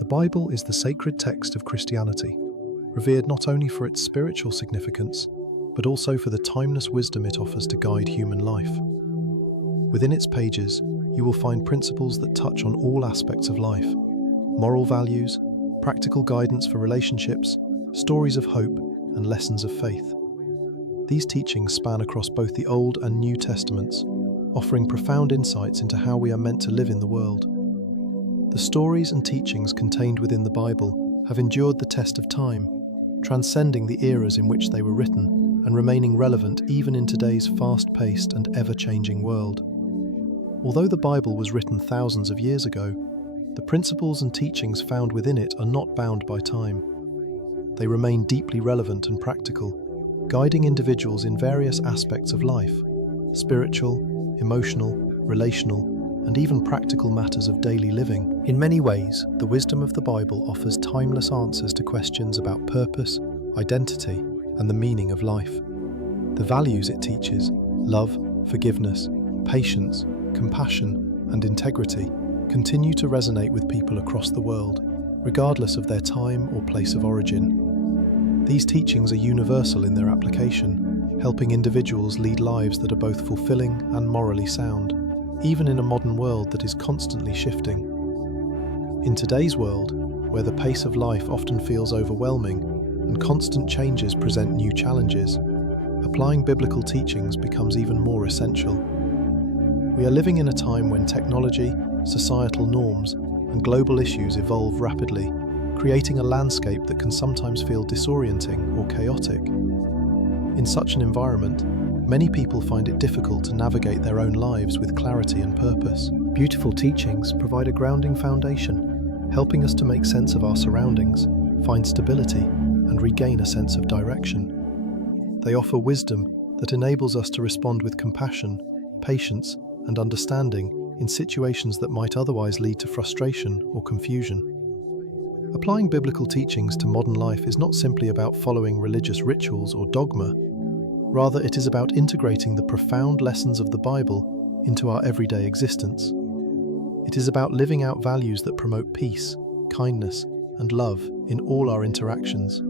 The Bible is the sacred text of Christianity, revered not only for its spiritual significance, but also for the timeless wisdom it offers to guide human life. Within its pages, you will find principles that touch on all aspects of life: moral values, practical guidance for relationships, stories of hope, and lessons of faith. These teachings span across both the Old and New Testaments, offering profound insights into how we are meant to live in the world. The stories and teachings contained within the Bible have endured the test of time, transcending the eras in which they were written and remaining relevant even in today's fast-paced and ever-changing world. Although the Bible was written thousands of years ago, the principles and teachings found within it are not bound by time. They remain deeply relevant and practical, guiding individuals in various aspects of life: spiritual, emotional, relational, and even practical matters of daily living. In many ways, the wisdom of the Bible offers timeless answers to questions about purpose, identity, and the meaning of life. The values it teaches, love, forgiveness, patience, compassion, and integrity, continue to resonate with people across the world, regardless of their time or place of origin. These teachings are universal in their application, helping individuals lead lives that are both fulfilling and morally sound, even in a modern world that is constantly shifting. In today's world, where the pace of life often feels overwhelming and constant changes present new challenges, applying biblical teachings becomes even more essential. We are living in a time when technology, societal norms, and global issues evolve rapidly, creating a landscape that can sometimes feel disorienting or chaotic. In such an environment, many people find it difficult to navigate their own lives with clarity and purpose. Beautiful teachings provide a grounding foundation, helping us to make sense of our surroundings, find stability, and regain a sense of direction. They offer wisdom that enables us to respond with compassion, patience, and understanding in situations that might otherwise lead to frustration or confusion. Applying biblical teachings to modern life is not simply about following religious rituals or dogma. Rather, it is about integrating the profound lessons of the Bible into our everyday existence. It is about living out values that promote peace, kindness, and love in all our interactions.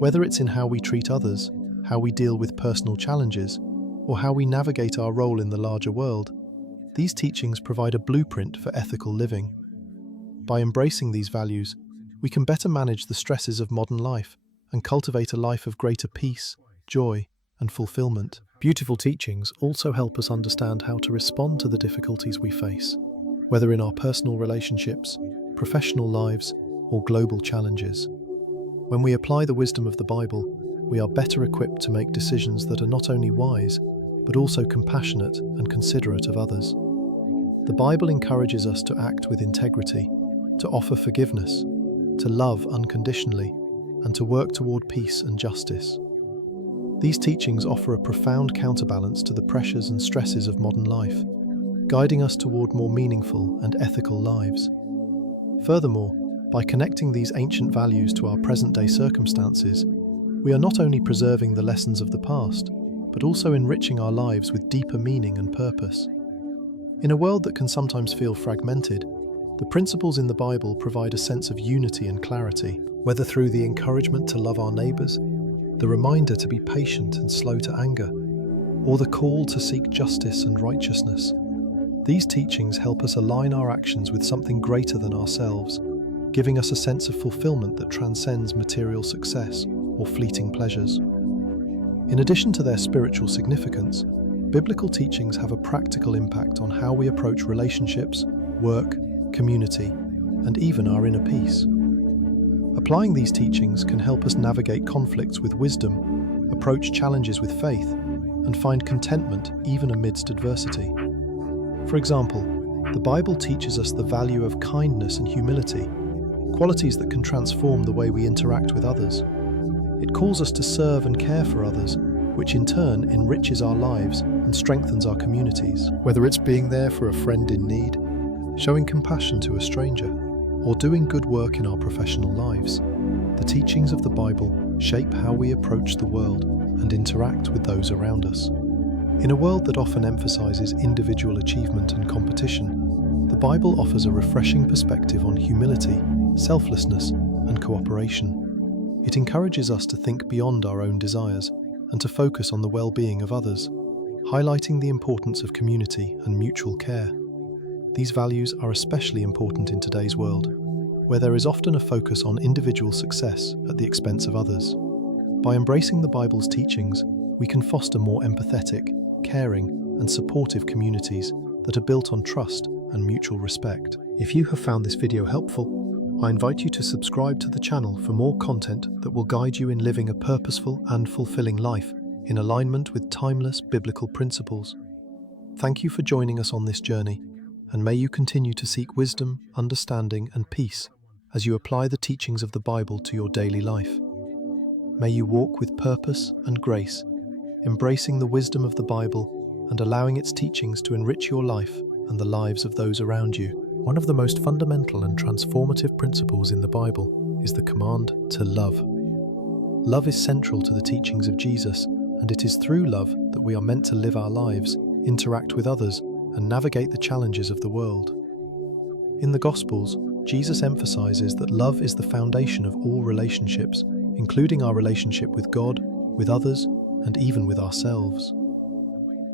Whether it's in how we treat others, how we deal with personal challenges, or how we navigate our role in the larger world, these teachings provide a blueprint for ethical living. By embracing these values, we can better manage the stresses of modern life and cultivate a life of greater peace, joy, and fulfillment. Beautiful teachings also help us understand how to respond to the difficulties we face, whether in our personal relationships, professional lives, or global challenges. When we apply the wisdom of the Bible, we are better equipped to make decisions that are not only wise, but also compassionate and considerate of others. The Bible encourages us to act with integrity, to offer forgiveness, to love unconditionally, and to work toward peace and justice. These teachings offer a profound counterbalance to the pressures and stresses of modern life, guiding us toward more meaningful and ethical lives. Furthermore, by connecting these ancient values to our present-day circumstances, we are not only preserving the lessons of the past, but also enriching our lives with deeper meaning and purpose. In a world that can sometimes feel fragmented, the principles in the Bible provide a sense of unity and clarity, whether through the encouragement to love our neighbors, the reminder to be patient and slow to anger, or the call to seek justice and righteousness. These teachings help us align our actions with something greater than ourselves, giving us a sense of fulfillment that transcends material success or fleeting pleasures. In addition to their spiritual significance, biblical teachings have a practical impact on how we approach relationships, work, community, and even our inner peace. Applying these teachings can help us navigate conflicts with wisdom, approach challenges with faith, and find contentment even amidst adversity. For example, the Bible teaches us the value of kindness and humility, qualities that can transform the way we interact with others. It calls us to serve and care for others, which in turn enriches our lives and strengthens our communities. Whether it's being there for a friend in need, showing compassion to a stranger, or doing good work in our professional lives, the teachings of the Bible shape how we approach the world and interact with those around us. In a world that often emphasizes individual achievement and competition, the Bible offers a refreshing perspective on humility, selflessness, and cooperation. It encourages us to think beyond our own desires and to focus on the well-being of others, highlighting the importance of community and mutual care. These values are especially important in today's world, where there is often a focus on individual success at the expense of others. By embracing the Bible's teachings, we can foster more empathetic, caring, and supportive communities that are built on trust and mutual respect. If you have found this video helpful, I invite you to subscribe to the channel for more content that will guide you in living a purposeful and fulfilling life in alignment with timeless biblical principles. Thank you for joining us on this journey, and may you continue to seek wisdom, understanding, and peace as you apply the teachings of the Bible to your daily life. May you walk with purpose and grace, embracing the wisdom of the Bible and allowing its teachings to enrich your life and the lives of those around you. One of the most fundamental and transformative principles in the Bible is the command to love. Love is central to the teachings of Jesus, and it is through love that we are meant to live our lives, interact with others, and navigate the challenges of the world. In the Gospels, Jesus emphasizes that love is the foundation of all relationships, including our relationship with God, with others, and even with ourselves.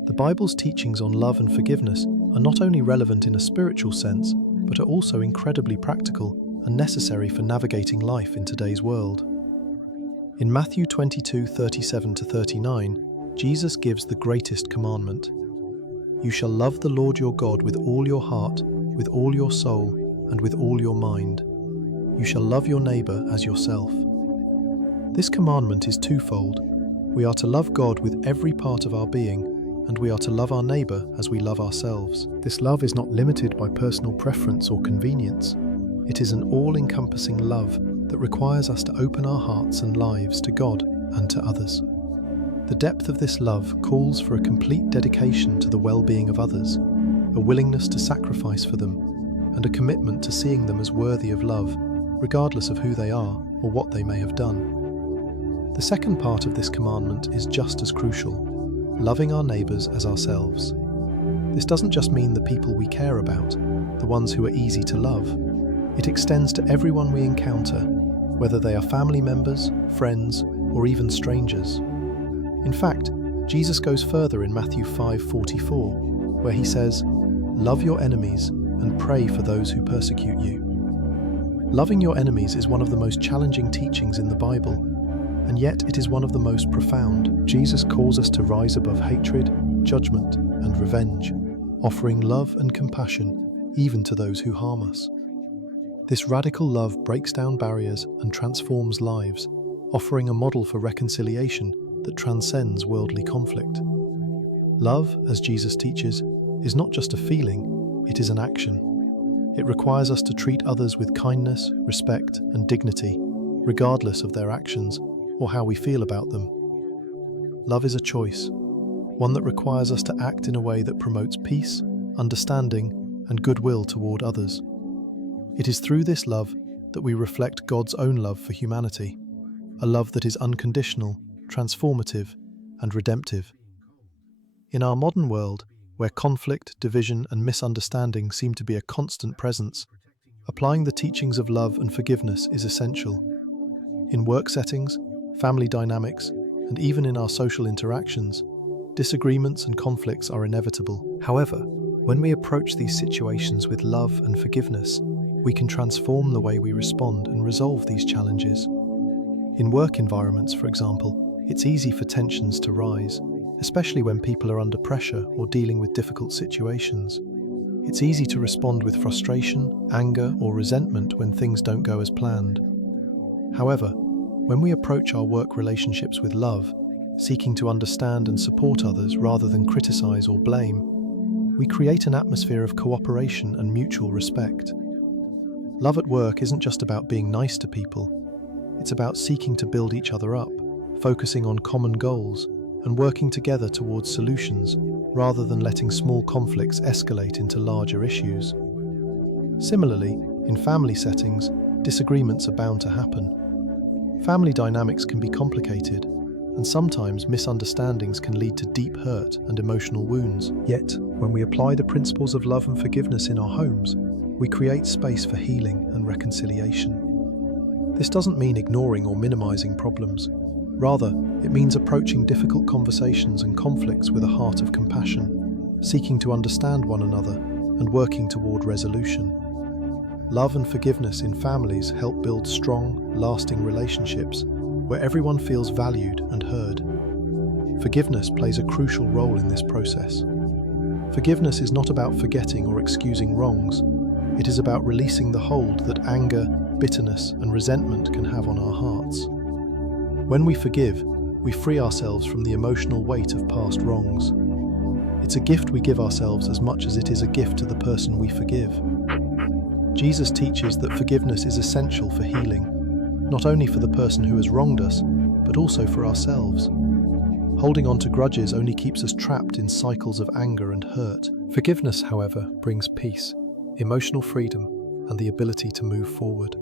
The Bible's teachings on love and forgiveness are not only relevant in a spiritual sense, but are also incredibly practical and necessary for navigating life in today's world. In Matthew 22:37-39, Jesus gives the greatest commandment. You shall love the Lord your God with all your heart, with all your soul, and with all your mind. You shall love your neighbor as yourself. This commandment is twofold. We are to love God with every part of our being, and we are to love our neighbor as we love ourselves. This love is not limited by personal preference or convenience. It is an all-encompassing love that requires us to open our hearts and lives to God and to others. The depth of this love calls for a complete dedication to the well-being of others, a willingness to sacrifice for them, and a commitment to seeing them as worthy of love, regardless of who they are or what they may have done. The second part of this commandment is just as crucial: loving our neighbours as ourselves. This doesn't just mean the people we care about, the ones who are easy to love. It extends to everyone we encounter, whether they are family members, friends, or even strangers. In fact, Jesus goes further in Matthew 5:44, where he says, "Love your enemies and pray for those who persecute you." Loving your enemies is one of the most challenging teachings in the Bible, and yet it is one of the most profound. Jesus calls us to rise above hatred, judgment, and revenge, offering love and compassion even to those who harm us. This radical love breaks down barriers and transforms lives, offering a model for reconciliation that transcends worldly conflict. Love, as Jesus teaches, is not just a feeling, it is an action. It requires us to treat others with kindness, respect, and dignity, regardless of their actions or how we feel about them. Love is a choice, one that requires us to act in a way that promotes peace, understanding, and goodwill toward others. It is through this love that we reflect God's own love for humanity, a love that is unconditional, transformative, and redemptive. In our modern world, where conflict, division, and misunderstanding seem to be a constant presence, applying the teachings of love and forgiveness is essential. In work settings, family dynamics, and even in our social interactions, disagreements and conflicts are inevitable. However, when we approach these situations with love and forgiveness, we can transform the way we respond and resolve these challenges. In work environments, for example, it's easy for tensions to rise, especially when people are under pressure or dealing with difficult situations. It's easy to respond with frustration, anger, or resentment when things don't go as planned. However, when we approach our work relationships with love, seeking to understand and support others rather than criticize or blame, we create an atmosphere of cooperation and mutual respect. Love at work isn't just about being nice to people. It's about seeking to build each other up, focusing on common goals, and working together towards solutions, rather than letting small conflicts escalate into larger issues. Similarly, in family settings, disagreements are bound to happen. Family dynamics can be complicated, and sometimes misunderstandings can lead to deep hurt and emotional wounds. Yet, when we apply the principles of love and forgiveness in our homes, we create space for healing and reconciliation. This doesn't mean ignoring or minimizing problems. Rather, it means approaching difficult conversations and conflicts with a heart of compassion, seeking to understand one another and working toward resolution. Love and forgiveness in families help build strong, lasting relationships where everyone feels valued and heard. Forgiveness plays a crucial role in this process. Forgiveness is not about forgetting or excusing wrongs. It is about releasing the hold that anger, bitterness, and resentment can have on our hearts. When we forgive, we free ourselves from the emotional weight of past wrongs. It's a gift we give ourselves as much as it is a gift to the person we forgive. Jesus teaches that forgiveness is essential for healing, not only for the person who has wronged us, but also for ourselves. Holding on to grudges only keeps us trapped in cycles of anger and hurt. Forgiveness, however, brings peace, emotional freedom, and the ability to move forward.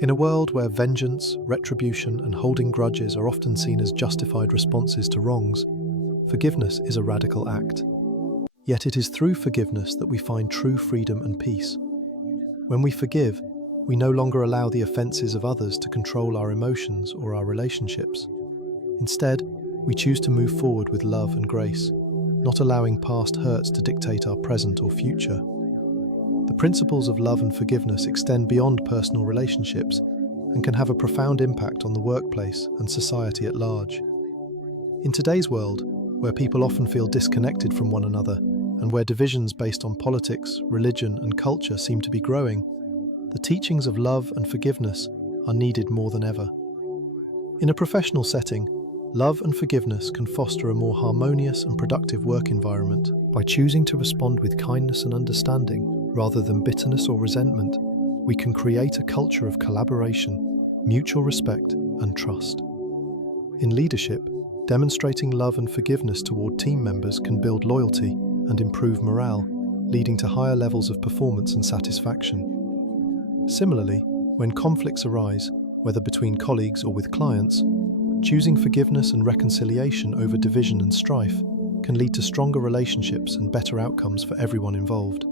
In a world where vengeance, retribution, and holding grudges are often seen as justified responses to wrongs, forgiveness is a radical act. Yet it is through forgiveness that we find true freedom and peace. When we forgive, we no longer allow the offenses of others to control our emotions or our relationships. Instead, we choose to move forward with love and grace, not allowing past hurts to dictate our present or future. The principles of love and forgiveness extend beyond personal relationships and can have a profound impact on the workplace and society at large. In today's world, where people often feel disconnected from one another and where divisions based on politics, religion, and culture seem to be growing, the teachings of love and forgiveness are needed more than ever. In a professional setting, love and forgiveness can foster a more harmonious and productive work environment. By choosing to respond with kindness and understanding, rather than bitterness or resentment, we can create a culture of collaboration, mutual respect, and trust. In leadership, demonstrating love and forgiveness toward team members can build loyalty and improve morale, leading to higher levels of performance and satisfaction. Similarly, when conflicts arise, whether between colleagues or with clients, choosing forgiveness and reconciliation over division and strife can lead to stronger relationships and better outcomes for everyone involved.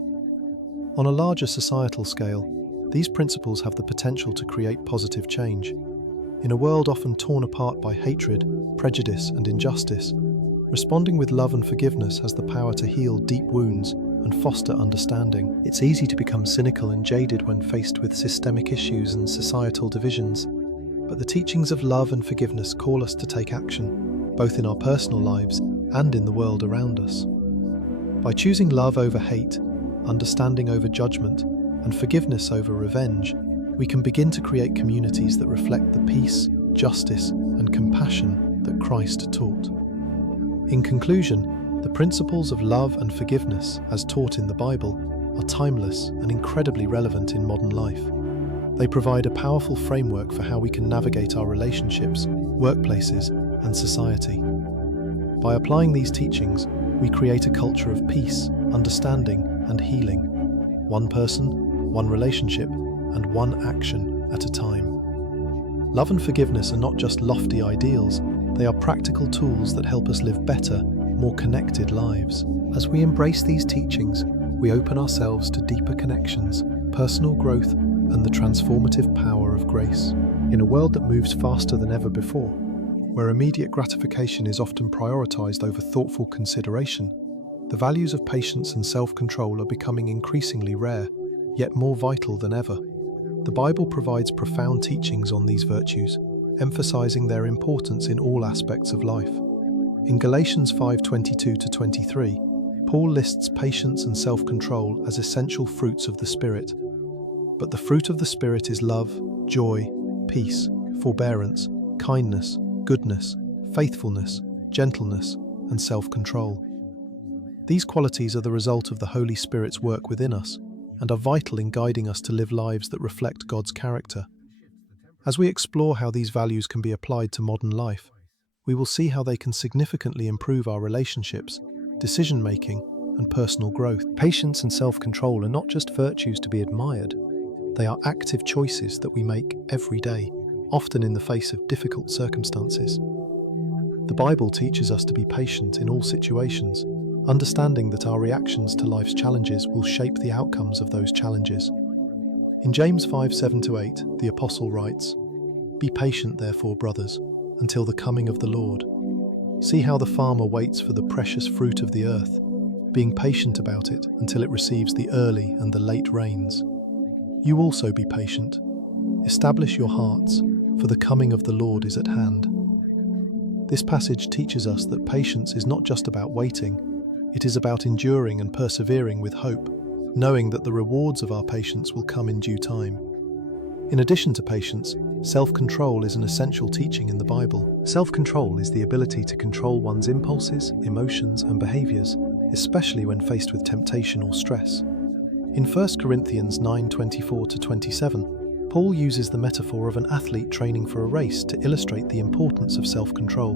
On a larger societal scale, these principles have the potential to create positive change. In a world often torn apart by hatred, prejudice, and injustice, responding with love and forgiveness has the power to heal deep wounds and foster understanding. It's easy to become cynical and jaded when faced with systemic issues and societal divisions, but the teachings of love and forgiveness call us to take action, both in our personal lives and in the world around us. By choosing love over hate, understanding over judgment, and forgiveness over revenge, we can begin to create communities that reflect the peace, justice, and compassion that Christ taught. In conclusion, the principles of love and forgiveness, as taught in the Bible, are timeless and incredibly relevant in modern life. They provide a powerful framework for how we can navigate our relationships, workplaces, and society. By applying these teachings, we create a culture of peace, understanding, and healing, one person, one relationship, and one action at a time. Love and forgiveness are not just lofty ideals, they are practical tools that help us live better, more connected lives. As we embrace these teachings, we open ourselves to deeper connections, personal growth, and the transformative power of grace. In a world that moves faster than ever before, where immediate gratification is often prioritized over thoughtful consideration, the values of patience and self-control are becoming increasingly rare, yet more vital than ever. The Bible provides profound teachings on these virtues, emphasizing their importance in all aspects of life. In Galatians 5:22-23, Paul lists patience and self-control as essential fruits of the Spirit. But the fruit of the Spirit is love, joy, peace, forbearance, kindness, goodness, faithfulness, gentleness, and self-control. These qualities are the result of the Holy Spirit's work within us and are vital in guiding us to live lives that reflect God's character. As we explore how these values can be applied to modern life, we will see how they can significantly improve our relationships, decision-making, and personal growth. Patience and self-control are not just virtues to be admired, they are active choices that we make every day, often in the face of difficult circumstances. The Bible teaches us to be patient in all situations, understanding that our reactions to life's challenges will shape the outcomes of those challenges. In James 5:7-8, the Apostle writes, "Be patient, therefore, brothers, until the coming of the Lord. See how the farmer waits for the precious fruit of the earth, being patient about it until it receives the early and the late rains. You also be patient. Establish your hearts, for the coming of the Lord is at hand." This passage teaches us that patience is not just about waiting, it is about enduring and persevering with hope, knowing that the rewards of our patience will come in due time. In addition to patience, self-control is an essential teaching in the Bible. Self-control is the ability to control one's impulses, emotions, and behaviors, especially when faced with temptation or stress. In 1 Corinthians 9:24-27, Paul uses the metaphor of an athlete training for a race to illustrate the importance of self-control.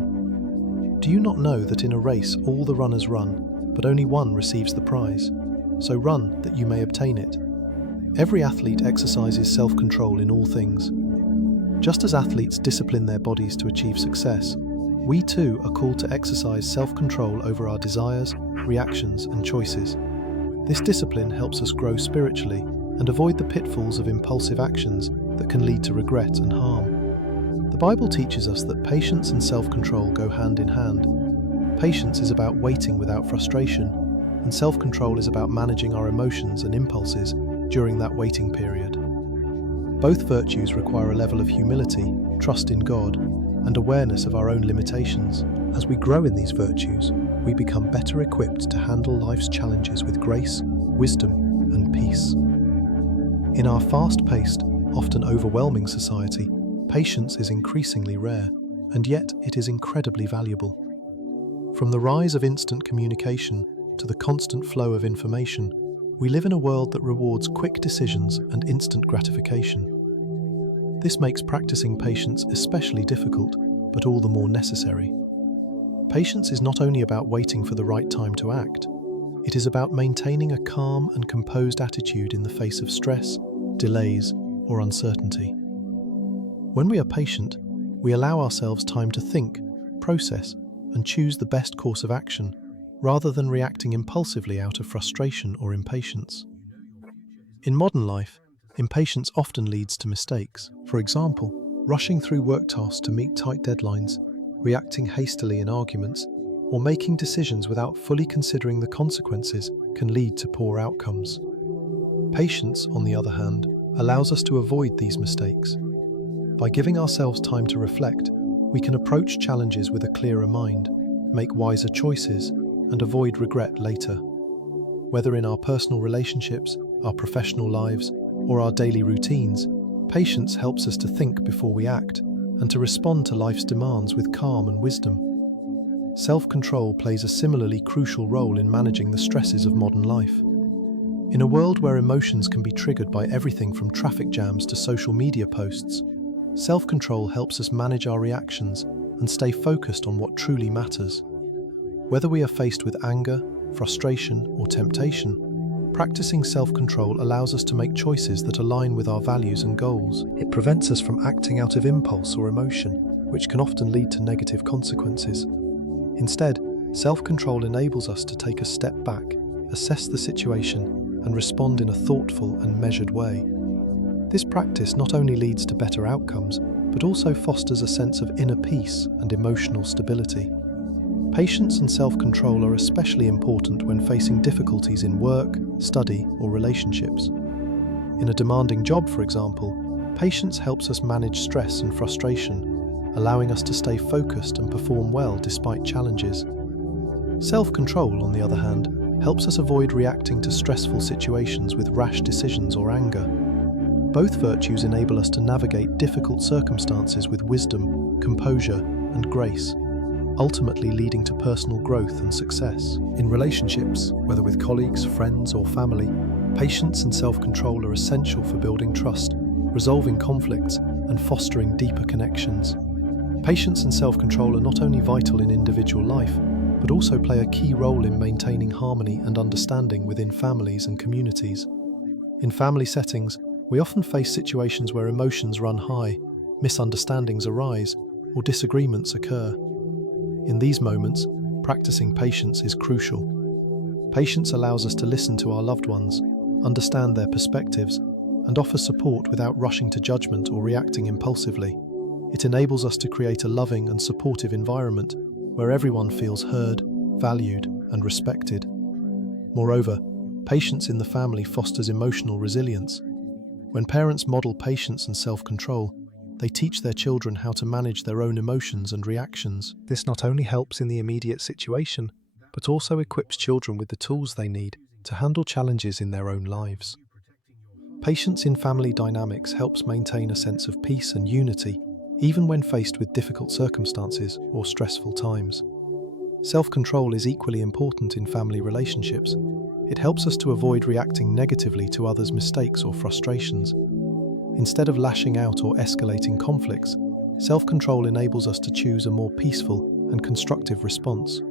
"Do you not know that in a race all the runners run, but only one receives the prize? So run that you may obtain it." Every athlete exercises self-control in all things. Just as athletes discipline their bodies to achieve success, we too are called to exercise self-control over our desires, reactions, and choices. This discipline helps us grow spiritually and avoid the pitfalls of impulsive actions that can lead to regret and harm. The Bible teaches us that patience and self-control go hand in hand. Patience is about waiting without frustration, and self-control is about managing our emotions and impulses during that waiting period. Both virtues require a level of humility, trust in God, and awareness of our own limitations. As we grow in these virtues, we become better equipped to handle life's challenges with grace, wisdom, and peace. In our fast-paced, often overwhelming society, patience is increasingly rare, and yet it is incredibly valuable. From the rise of instant communication to the constant flow of information, we live in a world that rewards quick decisions and instant gratification. This makes practicing patience especially difficult, but all the more necessary. Patience is not only about waiting for the right time to act, it is about maintaining a calm and composed attitude in the face of stress, delays, or uncertainty. When we are patient, we allow ourselves time to think, process, and choose the best course of action, rather than reacting impulsively out of frustration or impatience. In modern life, impatience often leads to mistakes. For example, rushing through work tasks to meet tight deadlines, reacting hastily in arguments, or making decisions without fully considering the consequences can lead to poor outcomes. Patience, on the other hand, allows us to avoid these mistakes. By giving ourselves time to reflect, we can approach challenges with a clearer mind, make wiser choices, and avoid regret later. Whether in our personal relationships, our professional lives, or our daily routines, patience helps us to think before we act and to respond to life's demands with calm and wisdom. Self-control plays a similarly crucial role in managing the stresses of modern life. In a world where emotions can be triggered by everything from traffic jams to social media posts, self-control helps us manage our reactions and stay focused on what truly matters. Whether we are faced with anger, frustration, or temptation, practicing self-control allows us to make choices that align with our values and goals. It prevents us from acting out of impulse or emotion, which can often lead to negative consequences. Instead, self-control enables us to take a step back, assess the situation, and respond in a thoughtful and measured way. This practice not only leads to better outcomes, but also fosters a sense of inner peace and emotional stability. Patience and self-control are especially important when facing difficulties in work, study, or relationships. In a demanding job, for example, patience helps us manage stress and frustration, allowing us to stay focused and perform well despite challenges. Self-control, on the other hand, helps us avoid reacting to stressful situations with rash decisions or anger. Both virtues enable us to navigate difficult circumstances with wisdom, composure, and grace, ultimately leading to personal growth and success. In relationships, whether with colleagues, friends, or family, patience and self-control are essential for building trust, resolving conflicts, and fostering deeper connections. Patience and self-control are not only vital in individual life, but also play a key role in maintaining harmony and understanding within families and communities. In family settings, we often face situations where emotions run high, misunderstandings arise, or disagreements occur. In these moments, practicing patience is crucial. Patience allows us to listen to our loved ones, understand their perspectives, and offer support without rushing to judgment or reacting impulsively. It enables us to create a loving and supportive environment where everyone feels heard, valued, and respected. Moreover, patience in the family fosters emotional resilience. When parents model patience and self-control, they teach their children how to manage their own emotions and reactions. This not only helps in the immediate situation, but also equips children with the tools they need to handle challenges in their own lives. Patience in family dynamics helps maintain a sense of peace and unity, even when faced with difficult circumstances or stressful times. Self-control is equally important in family relationships. It helps us to avoid reacting negatively to others' mistakes or frustrations. Instead of lashing out or escalating conflicts, self-control enables us to choose a more peaceful and constructive response.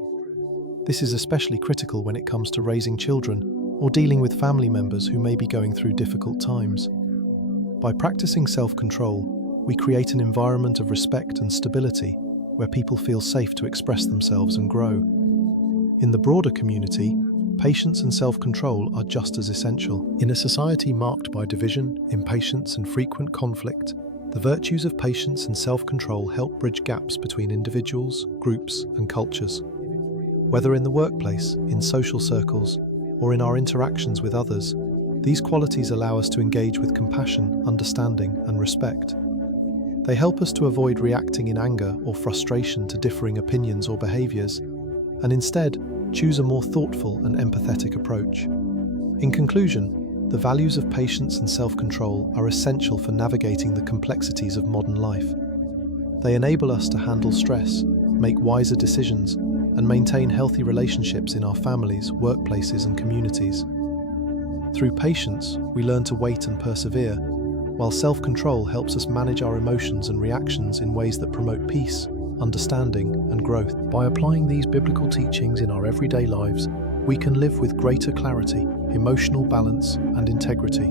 This is especially critical when it comes to raising children or dealing with family members who may be going through difficult times. By practicing self-control, we create an environment of respect and stability where people feel safe to express themselves and grow. In the broader community, patience and self-control are just as essential. In a society marked by division, impatience, and frequent conflict, the virtues of patience and self-control help bridge gaps between individuals, groups, and cultures. Whether in the workplace, in social circles, or in our interactions with others, these qualities allow us to engage with compassion, understanding, and respect. They help us to avoid reacting in anger or frustration to differing opinions or behaviors, and instead choose a more thoughtful and empathetic approach. In conclusion, the values of patience and self-control are essential for navigating the complexities of modern life. They enable us to handle stress, make wiser decisions, and maintain healthy relationships in our families, workplaces, and communities. Through patience, we learn to wait and persevere, while self-control helps us manage our emotions and reactions in ways that promote peace, understanding, and growth. By applying these biblical teachings in our everyday lives, we can live with greater clarity, emotional balance, and integrity,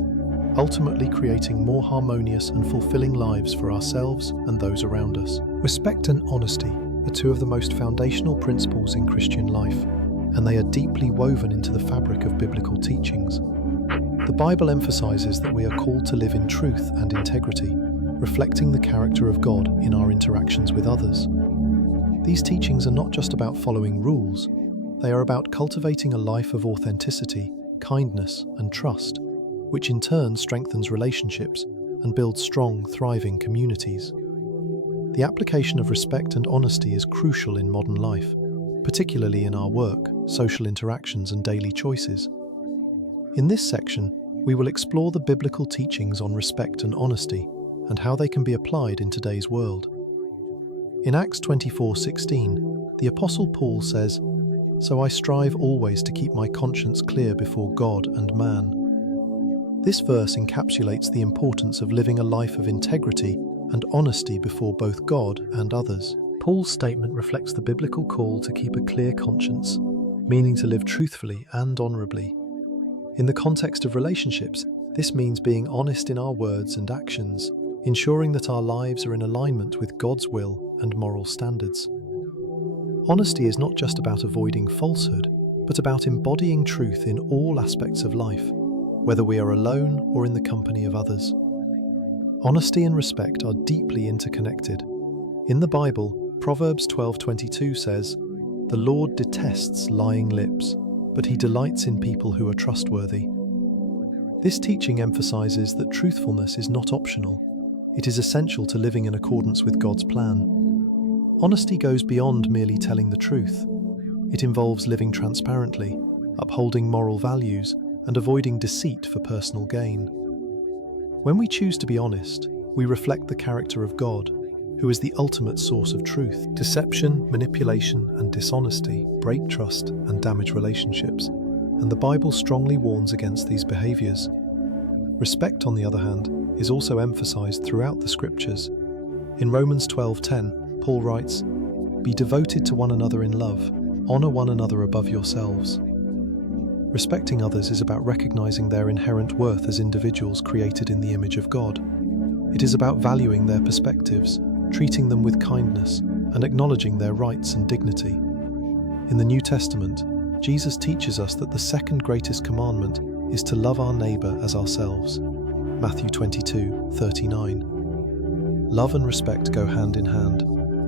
ultimately creating more harmonious and fulfilling lives for ourselves and those around us. Respect and honesty are two of the most foundational principles in Christian life, and they are deeply woven into the fabric of biblical teachings. The Bible emphasizes that we are called to live in truth and integrity, reflecting the character of God in our interactions with others. These teachings are not just about following rules, they are about cultivating a life of authenticity, kindness, and trust, which in turn strengthens relationships and builds strong, thriving communities. The application of respect and honesty is crucial in modern life, particularly in our work, social interactions, and daily choices. In this section, we will explore the biblical teachings on respect and honesty and how they can be applied in today's world. In Acts 24:16, the Apostle Paul says, "So I strive always to keep my conscience clear before God and man." This verse encapsulates the importance of living a life of integrity and honesty before both God and others. Paul's statement reflects the biblical call to keep a clear conscience, meaning to live truthfully and honorably. In the context of relationships, this means being honest in our words and actions, ensuring that our lives are in alignment with God's will and moral standards. Honesty is not just about avoiding falsehood, but about embodying truth in all aspects of life, whether we are alone or in the company of others. Honesty and respect are deeply interconnected. In the Bible, Proverbs 12:22 says, "The Lord detests lying lips, but he delights in people who are trustworthy." This teaching emphasizes that truthfulness is not optional. It is essential to living in accordance with God's plan. Honesty goes beyond merely telling the truth. It involves living transparently, upholding moral values, and avoiding deceit for personal gain. When we choose to be honest, we reflect the character of God, who is the ultimate source of truth. Deception, manipulation, and dishonesty break trust and damage relationships, and the Bible strongly warns against these behaviors. Respect, on the other hand, is also emphasized throughout the scriptures. In Romans 12:10, Paul writes, "Be devoted to one another in love, honor one another above yourselves." Respecting others is about recognizing their inherent worth as individuals created in the image of God. It is about valuing their perspectives, treating them with kindness, and acknowledging their rights and dignity. In the New Testament, Jesus teaches us that the second greatest commandment is to love our neighbour as ourselves. Matthew 22:39. Love and respect go hand in hand.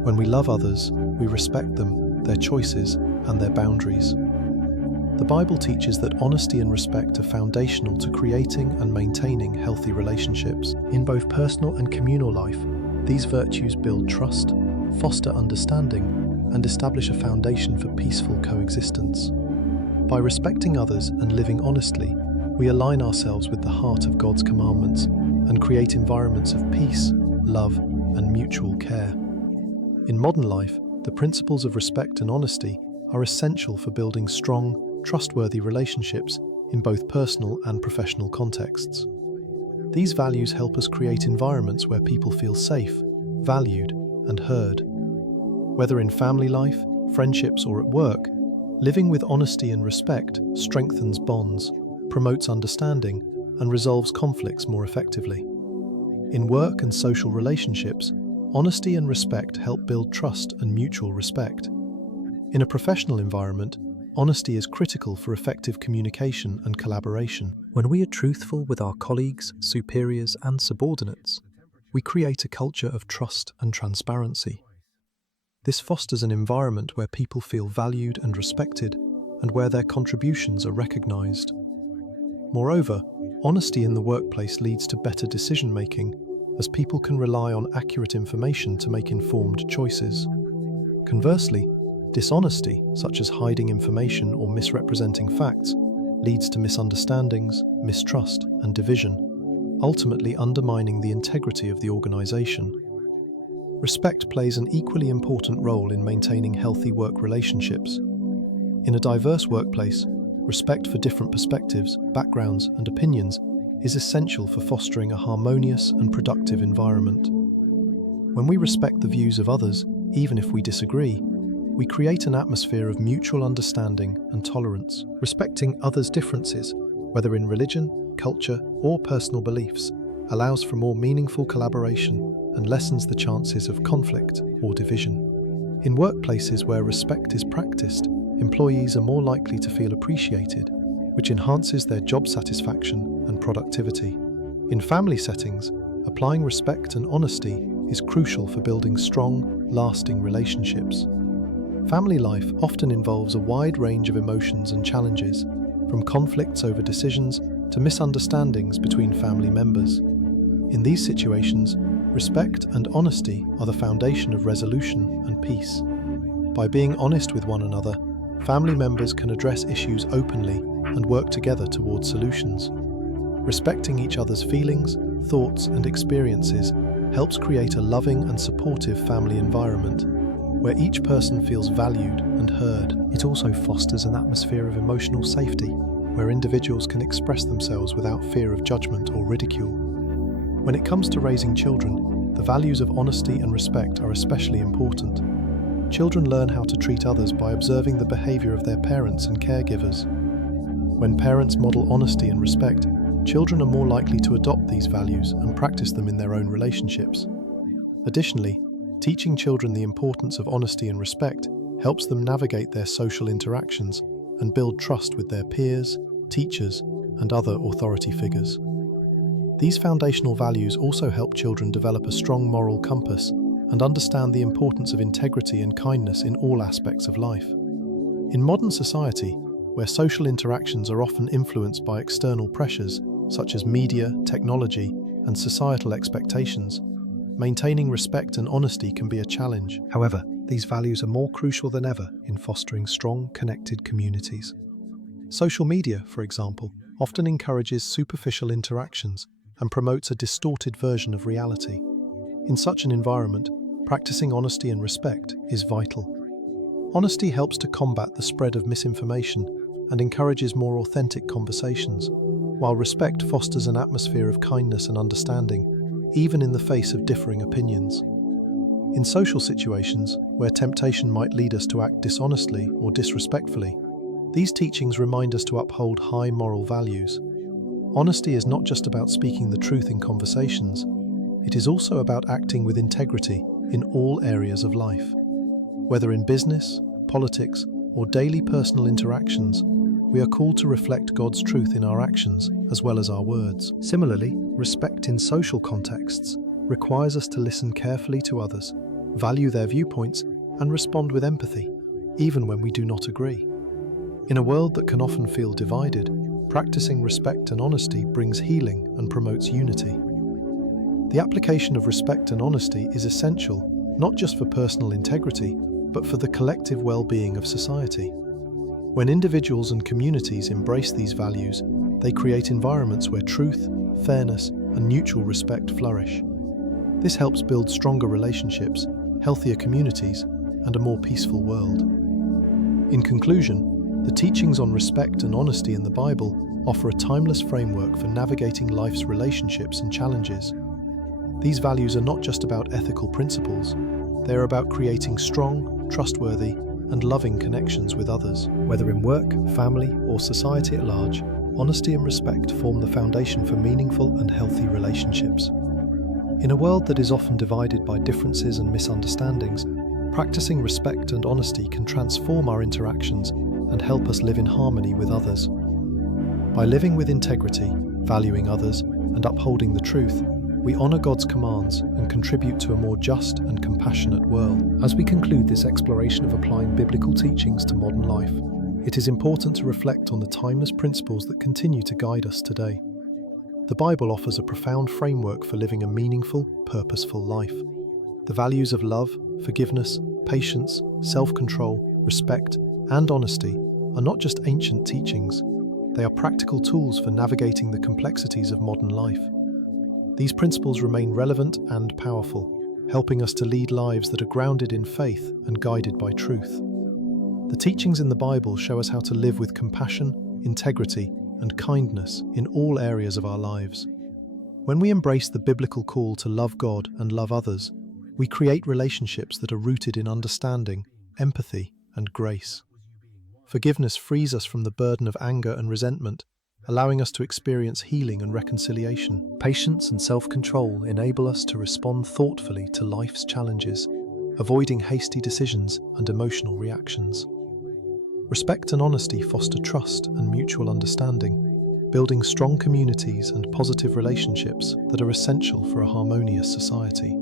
When we love others, we respect them, their choices, and their boundaries. The Bible teaches that honesty and respect are foundational to creating and maintaining healthy relationships. In both personal and communal life, these virtues build trust, foster understanding, and establish a foundation for peaceful coexistence. By respecting others and living honestly, we align ourselves with the heart of God's commandments and create environments of peace, love, and mutual care. In modern life, the principles of respect and honesty are essential for building strong, trustworthy relationships in both personal and professional contexts. These values help us create environments where people feel safe, valued, and heard. Whether in family life, friendships, or at work, living with honesty and respect strengthens bonds, promotes understanding, and resolves conflicts more effectively. In work and social relationships, honesty and respect help build trust and mutual respect. In a professional environment, honesty is critical for effective communication and collaboration. When we are truthful with our colleagues, superiors, and subordinates, we create a culture of trust and transparency. This fosters an environment where people feel valued and respected, and where their contributions are recognized. Moreover, honesty in the workplace leads to better decision-making, as people can rely on accurate information to make informed choices. Conversely, dishonesty, such as hiding information or misrepresenting facts, leads to misunderstandings, mistrust, and division, ultimately undermining the integrity of the organization. Respect plays an equally important role in maintaining healthy work relationships. In a diverse workplace, respect for different perspectives, backgrounds, and opinions is essential for fostering a harmonious and productive environment. When we respect the views of others, even if we disagree, we create an atmosphere of mutual understanding and tolerance. Respecting others' differences, whether in religion, culture, or personal beliefs, allows for more meaningful collaboration and lessens the chances of conflict or division. In workplaces where respect is practiced, employees are more likely to feel appreciated, which enhances their job satisfaction and productivity. In family settings, applying respect and honesty is crucial for building strong, lasting relationships. Family life often involves a wide range of emotions and challenges, from conflicts over decisions to misunderstandings between family members. In these situations, respect and honesty are the foundation of resolution and peace. By being honest with one another, family members can address issues openly and work together towards solutions. Respecting each other's feelings, thoughts, and experiences helps create a loving and supportive family environment, where each person feels valued and heard. It also fosters an atmosphere of emotional safety, where individuals can express themselves without fear of judgment or ridicule. When it comes to raising children, the values of honesty and respect are especially important. Children learn how to treat others by observing the behavior of their parents and caregivers. When parents model honesty and respect, children are more likely to adopt these values and practice them in their own relationships. Additionally, teaching children the importance of honesty and respect helps them navigate their social interactions and build trust with their peers, teachers, and other authority figures. These foundational values also help children develop a strong moral compass and understand the importance of integrity and kindness in all aspects of life. In modern society, where social interactions are often influenced by external pressures such as media, technology, and societal expectations, maintaining respect and honesty can be a challenge. However, these values are more crucial than ever in fostering strong, connected communities. Social media, for example, often encourages superficial interactions and promotes a distorted version of reality. In such an environment, practicing honesty and respect is vital. Honesty helps to combat the spread of misinformation and encourages more authentic conversations, while respect fosters an atmosphere of kindness and understanding, even in the face of differing opinions. In social situations where temptation might lead us to act dishonestly or disrespectfully, these teachings remind us to uphold high moral values. Honesty is not just about speaking the truth in conversations, it is also about acting with integrity in all areas of life. Whether in business, politics, or daily personal interactions, we are called to reflect God's truth in our actions as well as our words. Similarly, respect in social contexts requires us to listen carefully to others, value their viewpoints, and respond with empathy, even when we do not agree. In a world that can often feel divided, practicing respect and honesty brings healing and promotes unity. The application of respect and honesty is essential, not just for personal integrity, but for the collective well-being of society. When individuals and communities embrace these values, they create environments where truth, fairness, and mutual respect flourish. This helps build stronger relationships, healthier communities, and a more peaceful world. In conclusion, the teachings on respect and honesty in the Bible offer a timeless framework for navigating life's relationships and challenges. These values are not just about ethical principles, they are about creating strong, trustworthy, and loving connections with others. Whether in work, family, or society at large, honesty and respect form the foundation for meaningful and healthy relationships. In a world that is often divided by differences and misunderstandings, practicing respect and honesty can transform our interactions and help us live in harmony with others. By living with integrity, valuing others, and upholding the truth, we honor God's commands and contribute to a more just and compassionate world. As we conclude this exploration of applying biblical teachings to modern life, it is important to reflect on the timeless principles that continue to guide us today. The Bible offers a profound framework for living a meaningful, purposeful life. The values of love, forgiveness, patience, self-control, respect, and honesty are not just ancient teachings, they are practical tools for navigating the complexities of modern life. These principles remain relevant and powerful, helping us to lead lives that are grounded in faith and guided by truth. The teachings in the Bible show us how to live with compassion, integrity, and kindness in all areas of our lives. When we embrace the biblical call to love God and love others, we create relationships that are rooted in understanding, empathy, and grace. Forgiveness frees us from the burden of anger and resentment, allowing us to experience healing and reconciliation. Patience and self-control enable us to respond thoughtfully to life's challenges, avoiding hasty decisions and emotional reactions. Respect and honesty foster trust and mutual understanding, building strong communities and positive relationships that are essential for a harmonious society.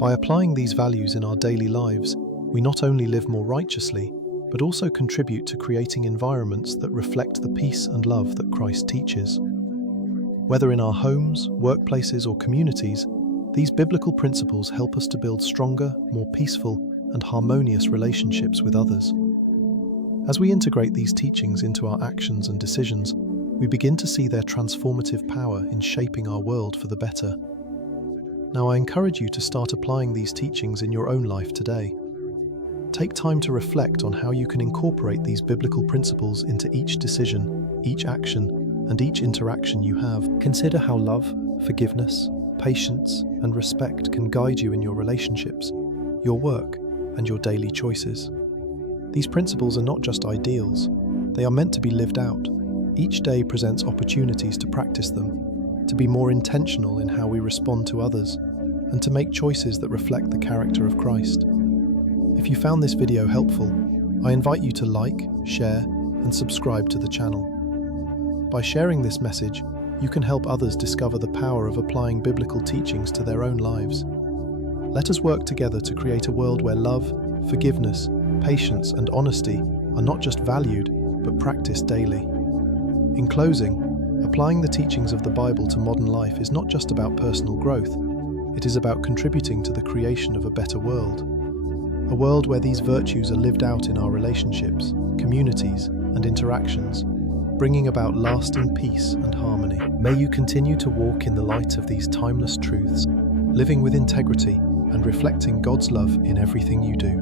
By applying these values in our daily lives, we not only live more righteously, but also contribute to creating environments that reflect the peace and love that Christ teaches. Whether in our homes, workplaces, or communities, these biblical principles help us to build stronger, more peaceful, and harmonious relationships with others. As we integrate these teachings into our actions and decisions, we begin to see their transformative power in shaping our world for the better. Now, I encourage you to start applying these teachings in your own life today. Take time to reflect on how you can incorporate these biblical principles into each decision, each action, and each interaction you have. Consider how love, forgiveness, patience, and respect can guide you in your relationships, your work, and your daily choices. These principles are not just ideals, they are meant to be lived out. Each day presents opportunities to practice them, to be more intentional in how we respond to others, and to make choices that reflect the character of Christ. If you found this video helpful, I invite you to like, share, and subscribe to the channel. By sharing this message, you can help others discover the power of applying biblical teachings to their own lives. Let us work together to create a world where love, forgiveness, patience, and honesty are not just valued, but practiced daily. In closing, applying the teachings of the Bible to modern life is not just about personal growth, it is about contributing to the creation of a better world. A world where these virtues are lived out in our relationships, communities, and interactions, bringing about lasting peace and harmony. May you continue to walk in the light of these timeless truths, living with integrity and reflecting God's love in everything you do.